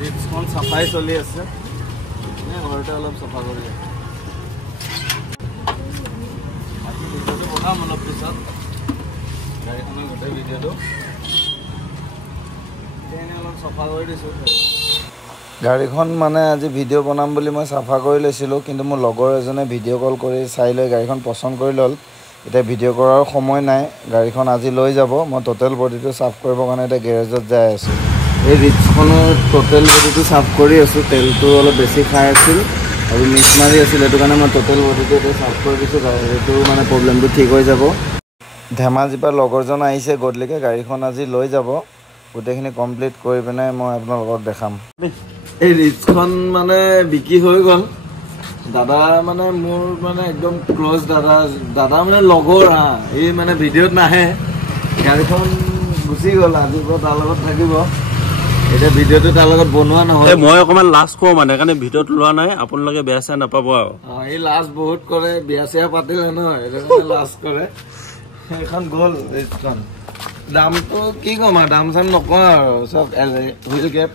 ৰিক্সখন চাফাই চলি আছে ঘৰতে অলপ চাফা কৰি ভিডিঅ'টো বনাম অলপ পিছত গাড়ীখনৰ গোটেই ভিডিঅ'টো অলপ চাফা কৰি দিছোঁ গাড়ীখন মানে আজি ভিডিঅ' বনাম বুলি মই চাফা কৰি লৈছিলোঁ কিন্তু মোৰ লগৰ এজনে ভিডিঅ' কল কৰি চাই লৈ গাড়ীখন পচন্দ কৰি ল'ল এতিয়া ভিডিঅ' কৰাৰ সময় নাই গাড়ীখন আজি লৈ যাব মই টোটেল বডিটো চাফ কৰিবৰ কাৰণে এতিয়া গেৰেজত যাই আছোঁ এই ৰিক্সখনৰ টোটেল বডিটো চাফ কৰি আছোঁ তেলটো অলপ বেছি খাই আছিল আৰু মিক্স মাৰি আছিল সেইটো কাৰণে মই টোটেল বডিটো এতিয়া চাফ কৰি দিছোঁ গাড়ীটো মানে প্ৰব্লেমটো ঠিক হৈ যাব ধেমাজিৰ পৰা লগৰজন আহিছে গধূলিকৈ গাড়ীখন আজি লৈ যাব গোটেইখিনি কমপ্লিট কৰি পিনে মই আপোনালোকক দেখাম এই ৰিক্সখন মানে বিক্ৰী হৈ গ'ল দাদা মানে মোৰ মানে একদম ক্ল'জ দাদা মানে লগৰ এই মানে ভিডিঅ'ত নাহে গাড়ীখন গুচি গ'ল আজিৰ পৰা তাৰ লগত থাকিব এতিয়া ভিডিঅ'টো তাৰ লগত বনোৱা নহয় মই অকণমান লাজ কৰোঁ মানে সেইকাৰণে ভিডিঅ'ত লোৱা নাই আপোনালোকে বেয়া চেয়া নাপাব আৰু এই লাজ বহুত কৰে বিয়া চিয়া পাতিলে নহয় সেইটো লাজ কৰে সেইখন গ'ল ৰিক্সখন দামটো কি ক'ম আৰু দাম চাম নকওঁ আৰু চব হুইল কেপ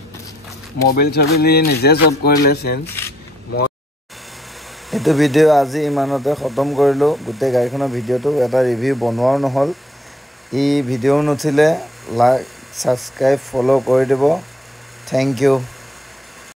মোবাইল চবিল নিজে চব কৰিলে চেঞ্জ এইটো ভিডিঅ' আজি ইমানতে খতম কৰিলোঁ গোটেই গাড়ীখনৰ ভিডিঅ'টো এটা ৰিভিউ বনোৱাও নহ'ল ই ভিডিঅ'ও নুঠিলে লাইক ছাবস্ক্ৰাইব ফ'ল' কৰি দিব থেংক ইউ